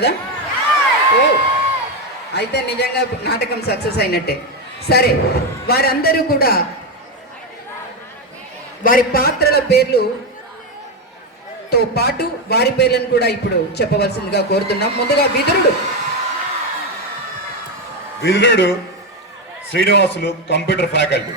కదా? ఓ, అయితే నిజంగా నాటకం సక్సెస్ అయినట్టే. సరే, వారందరూ కూడా వారి పాత్రల పేర్లుతో పాటు వారి పేర్లను కూడా ఇప్పుడు చెప్పవలసిందిగా కోరుతున్నాం. ముందుగా విదురుడు శ్రీనివాసులు, కంప్యూటర్ ఫ్యాకల్టీ.